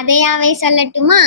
கதையாவே சொல்லட்டுமா?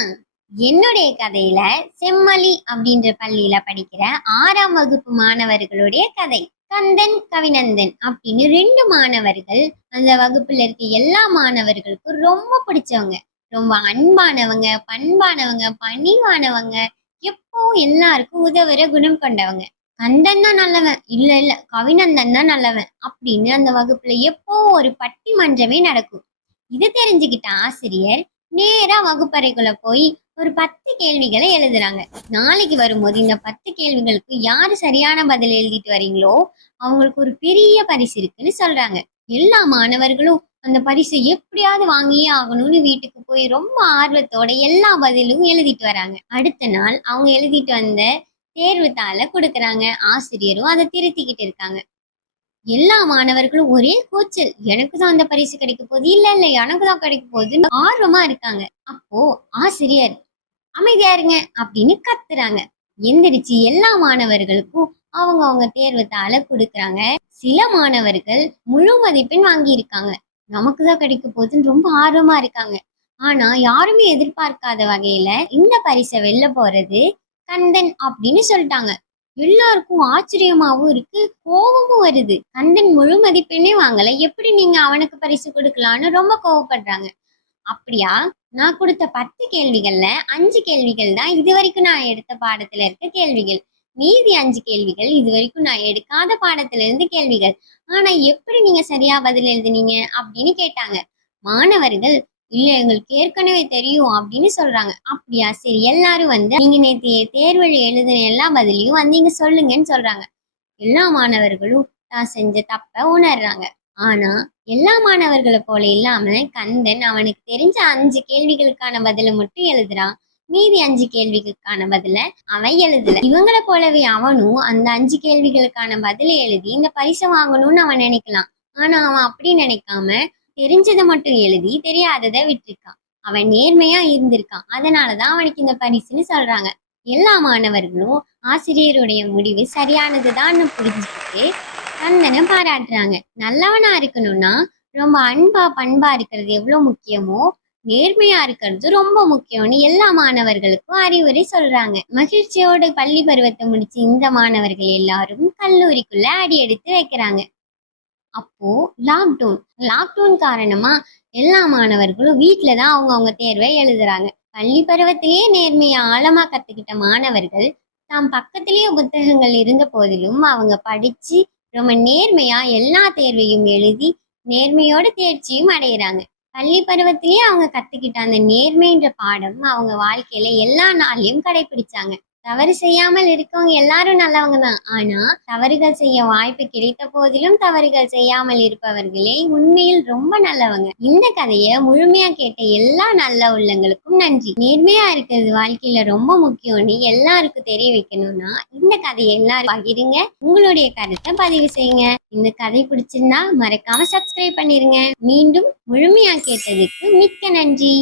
என்னுடைய கதையில செம்மொழி அப்படின்ற பள்ளியில படிக்கிற 6ஆம் வகுப்பு மாணவர்களுடைய கதை. கந்தன், கவிநந்தன் அப்படின்னு 2 மாணவர்கள் அந்த வகுப்புல இருக்க எல்லா மாணவர்களுக்கும் ரொம்ப பிடிச்சவங்க. ரொம்ப அன்பானவங்க, பண்பானவங்க, பணிவானவங்க, எப்பவும் எல்லாருக்கும் உதவுற குணம் கொண்டவங்க. கந்தன் தான் நல்லவன், இல்ல இல்ல கவிநந்தன் தான் நல்லவன் அப்படின்னு அந்த வகுப்புல எப்பவும் ஒரு பட்டிமன்றமே நடக்கும். இது தெரிஞ்சுக்கிட்ட ஆசிரியர் நேரா வகுப்பறைக்குள்ள போய் ஒரு 10 கேள்விகளை எழுதுறாங்க. நாளைக்கு வரும்போது இந்த 10 கேள்விகளுக்கு யாரு சரியான பதில் எழுதிட்டு வரீங்களோ அவங்களுக்கு ஒரு பெரிய பரிசு இருக்குன்னு சொல்றாங்க. எல்லா மாணவர்களும் அந்த பரிசை எப்படியாவது வாங்கியே ஆகணும்னு வீட்டுக்கு போய் ரொம்ப ஆர்வத்தோட எல்லா பதிலும் எழுதிட்டு வராங்க. அடுத்த நாள் அவங்க எழுதிட்டு வந்த தேர்வு தாளை கொடுக்கறாங்க. ஆசிரியரும் அதை திருத்திக்கிட்டு இருக்காங்க. எல்லா மாணவர்களும் ஒரே கூச்சல், எனக்கு தான் அந்த பரிசு கிடைக்க போகுது, இல்ல இல்ல எனக்கு தான் கிடைக்க போகுதுன்னு ஆர்வமா இருக்காங்க. அப்போ ஆசிரியர் அமைதியா இருங்க அப்படின்னு கத்துறாங்க. எந்திரிச்சு எல்லா மாணவர்களுக்கும் அவங்க அவங்க தேர்வு தாளை கொடுக்கறாங்க. சில மாணவர்கள் முழு மதிப்பெண் வாங்கி இருக்காங்க. நமக்கு தான் கிடைக்க போகுதுன்னு ரொம்ப ஆர்வமா இருக்காங்க. ஆனா யாருமே எதிர்பார்க்காத வகையில இந்த பரிசை வெல்ல போறது கந்தன் அப்படின்னு சொல்லிட்டாங்க. எல்லாருக்கும் ஆச்சரியமாவும் இருக்கு, கோவமும் வருது. கந்தன் முழு மதிப்பெண்ணே வாங்கல, எப்படி நீங்க அவனுக்கு பரிசு கொடுக்கலான்னு ரொம்ப கோவப்படுறாங்க. அப்படியா? நான் கொடுத்த 10 கேள்விகள்ல 5 கேள்விகள் தான் இது வரைக்கும் நான் எடுத்த பாடத்துல இருக்க கேள்விகள். மீதி 5 கேள்விகள் இது வரைக்கும் நான் எடுக்காத பாடத்துல இருந்து கேள்விகள். ஆனா எப்படி நீங்க சரியா பதில் எழுதுனீங்க அப்படின்னு கேட்டாங்க. மாணவர்கள் இல்ல எங்களுக்கு ஏற்கனவே தெரியும் அப்படின்னு சொல்றாங்க. அப்படியா, சரி எல்லாரும் வந்து நீங்க நேத்து தேர்வில் எழுதின எல்லா பதிலையும் வந்து இங்க சொல்லுங்கன்னு சொல்றாங்க. எல்லா மாணவர்களும் தான் செஞ்ச தப்ப உணர்றாங்க. ஆனா எல்லா மாணவர்களை போல இல்லாம கந்தன் அவனுக்கு தெரிஞ்ச 5 கேள்விகளுக்கான பதில மட்டும் எழுதுறான். மீதி 5 கேள்விகளுக்கான பதில அவன் எழுதல. இவங்களை போலவே அவனும் அந்த 5 கேள்விகளுக்கான பதில எழுதி இந்த பரிசை வாங்கணும்னு அவன் நினைக்கலாம். ஆனா அவன் அப்படி நினைக்காம தெரிஞ்சதை மட்டும் எழுதி தெரியாததை விட்டுருக்கான். அவன் நேர்மையா இருந்திருக்கான். அதனாலதான் அவனுக்கு இந்த பரிசுன்னு சொல்றாங்க. எல்லா மாணவர்களும் ஆசிரியருடைய முடிவு சரியானதுதான்னு புரிஞ்சுக்கிட்டு கந்தனை பாராட்டுறாங்க. நல்லவனா இருக்கணும்னா ரொம்ப அன்பா பண்பா இருக்கிறது எவ்வளவு முக்கியமோ நேர்மையா இருக்கிறது ரொம்ப முக்கியம்னு எல்லா மாணவர்களுக்கும் அறிவுரை சொல்றாங்க. மகிழ்ச்சியோட பள்ளி பருவத்தை முடிச்சு இந்த மாணவர்கள் எல்லாரும் கல்லூரிக்குள்ள அடி எடுத்து வைக்கிறாங்க. அப்போ லாக்டவுன் காரணமா எல்லா மாணவர்களும் வீட்டுலதான் அவங்க தேர்வை எழுதுறாங்க. பள்ளி பருவத்திலேயே நேர்மையை ஆழமா கத்துக்கிட்ட மாணவர்கள் தாம் பக்கத்திலேயே புத்தகங்கள் இருந்த போதிலும் அவங்க படிச்சு ரொம்ப நேர்மையா எல்லா தேர்வையும் எழுதி நேர்மையோட தேர்ச்சியும் அடையிறாங்க. பள்ளி பருவத்திலேயே அவங்க கத்துக்கிட்ட அந்த நேர்மைன்ற பாடம் அவங்க வாழ்க்கையில எல்லா நாளையும் கடைபிடிச்சாங்க. தவறு செய்யாமல் இருக்கவங்க எல்லாரும் நல்லவங்க தான். ஆனா தவறுகள் செய்ய வாய்ப்பு கிடைத்த போதிலும் தவறுகள் செய்யாமல் இருப்பவர்களே உண்மையில் ரொம்ப நல்லவங்க. இந்த கதையை முழுமையா கேட்ட எல்லா நல்ல உள்ளங்களுக்கும் நன்றி. நேர்மையா இருக்கிறது வாழ்க்கையில ரொம்ப முக்கியம்னு எல்லாருக்கும் தெரிய வைக்கணும்னா இந்த கதையை எல்லாரும் பகிருங்க. உங்களுடைய கருத்தை பதிவு செய்யுங்க. இந்த கதை பிடிச்சிருந்தா மறக்காம சப்ஸ்கிரைப் பண்ணிருங்க. மீண்டும் முழுமையா கேட்டதுக்கு மிக்க நன்றி.